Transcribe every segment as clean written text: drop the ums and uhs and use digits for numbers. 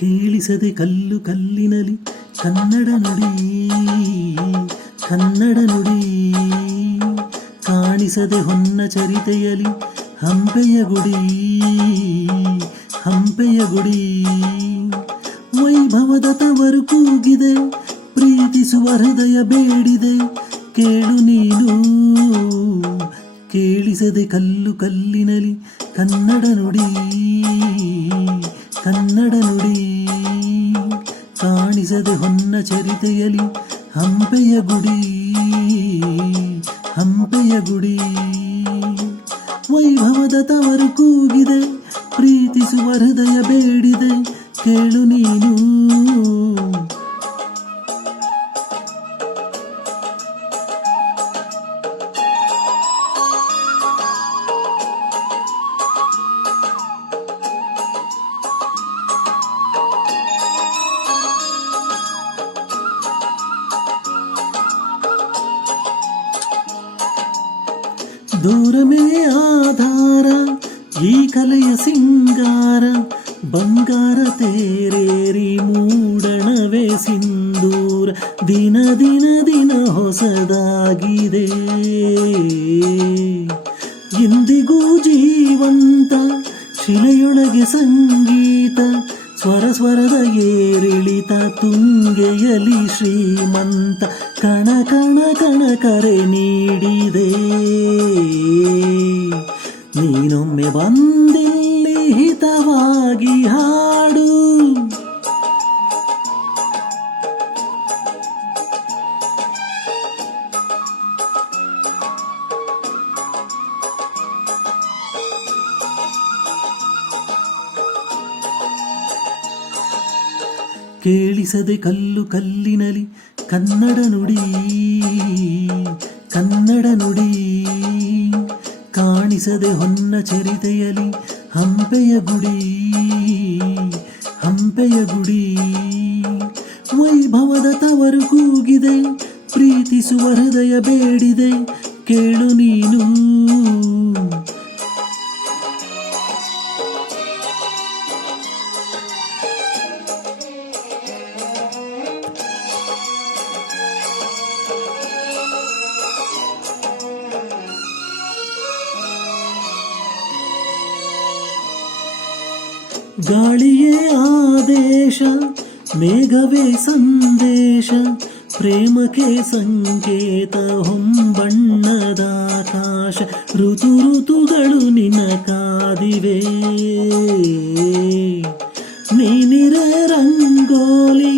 ಕೇಳಿಸದೆ ಕಲ್ಲು ಕಲ್ಲಿನಲಿ ಕನ್ನಡ ನುಡಿ ಕನ್ನಡ ನುಡಿ. ಕಾಣಿಸದೆ ಹೊನ್ನ ಚರಿತೆಯಲಿ ಹಂಪೆಯ ಗುಡಿ ಹಂಪೆಯ ಗುಡಿ. ವೈಭವದ ತವರು ಕೂಗಿದೆ, ಪ್ರೀತಿಸುವ ಹೃದಯ ಬೇಡಿದೆ, ಕೇಳು ನೀನು. ಕೇಳಿಸದೆ ಕಲ್ಲು ಕಲ್ಲಿನಲಿ ಕನ್ನಡ ನುಡಿ ಕನ್ನಡ ನುಡಿ. ಕಾಣಿಸದೆ ಹೊನ್ನ ಚರಿತೆಯಲಿ ಹಂಪೆಯ ಗುಡಿ ಹಂಪೆಯ ಗುಡಿ. ವೈಭವದ ತವರು ಕೂಗಿದೆ, ಪ್ರೀತಿಸುವ ಹೃದಯ ಬೇಡಿದೆ, ಕೇಳು ನೀನು. ದೂರಮೇ ಆಧಾರ ಈ ಕಲೆಯ ಸಿಂಗಾರ, ಬಂಗಾರ ತೇರೇರಿ ಮೂಡಣವೇ ಸಿಂಧೂರ. ದಿನ ದಿನ ದಿನ ಹೊಸದಾಗಿದೆ, ಇಂದಿಗೂ ಜೀವಂತ ಶಿಲೆಯೊಳಗೆ ಸಂಗೀತ. ಸ್ವರ ಸ್ವರದ ಏರಿಳಿತ ತುಂಗೆಯಲಿ ಶ್ರೀಮಂತ. ಕಣ ಕಣ ಕಣ ಕರೆ ನೀಡಿದೆ, ನೀನೊಮ್ಮೆ ಬಂದಿಲ್ಲಿ ಹಿತವಾಗಿ ಹಾಡು. ಕೇಳಿಸದೆ ಕಲ್ಲು ಕಲ್ಲಿನಲಿ ಕನ್ನಡ ನುಡಿ ಕನ್ನಡ ನುಡಿ. ಕಾಣಿಸದೆ ಹೊನ್ನ ಚರಿತೆಯಲಿ ಹಂಪೆಯ ಗುಡಿ ಹಂಪೆಯ ಗುಡಿ. ವೈಭವದ ತವರು ಕೂಗಿದೆ, ಪ್ರೀತಿಸುವ ಹೃದಯ ಬೇಡಿದೆ, ಕೇಳು ನೀನು. ಗಾಳಿಯೇ ಆದೇಶ, ಮೇಘವೇ ಸಂದೇಶ, ಪ್ರೇಮಕ್ಕೆ ಸಂಕೇತ ಹೊಂಬಣ್ಣದ ಆಕಾಶ. ಋತು ಋತುಗಳು ನಿನ್ನ ಕಾದಿವೆ, ನೀನಿರೆ ರಂಗೋಲಿ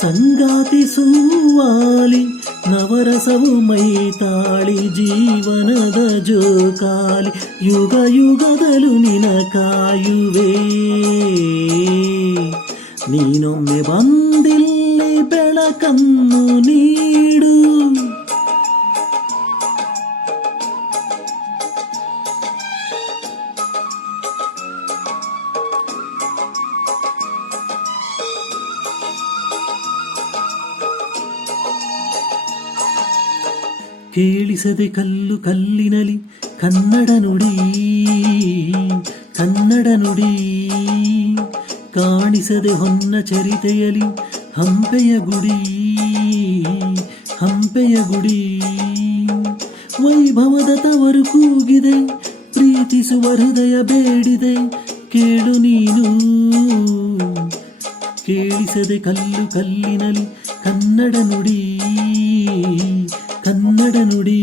ಸಂಗಾತಿ ಸುವಾಲಿ. ನವರಸವು ಮೈತಾಳಿ ಜೀವನದ ಜೋಕಾಲಿ. ಯುಗ ಯುಗದಲು ನಿನ ಕಾಯುವೆ, ನೀನೊಮ್ಮೆ ಬಂದಿಲ್ಲಿ ಬೆಳಕನ್ನು ನೀಡು. ಕೇಳಿಸದೆ ಕಲ್ಲು ಕಲ್ಲಿನಲಿ ಕನ್ನಡ ನುಡಿ ಕನ್ನಡ ನುಡಿ. ಕಾಣಿಸದೆ ಹೊನ್ನ ಚರಿತೆಯಲಿ ಹಂಪೆಯ ಗುಡಿ ಹಂಪೆಯ ಗುಡಿ. ವೈಭವದ ತವರು ಕೂಗಿದೆ, ಪ್ರೀತಿಸುವ ಹೃದಯ ಬೇಡಿದೆ, ಕೇಳು ನೀನು. ಕೇಳಿಸದೆ ಕಲ್ಲು ಕಲ್ಲಿನಲಿ ಕನ್ನಡ ನುಡಿ ಕನ್ನಡ ನುಡಿ.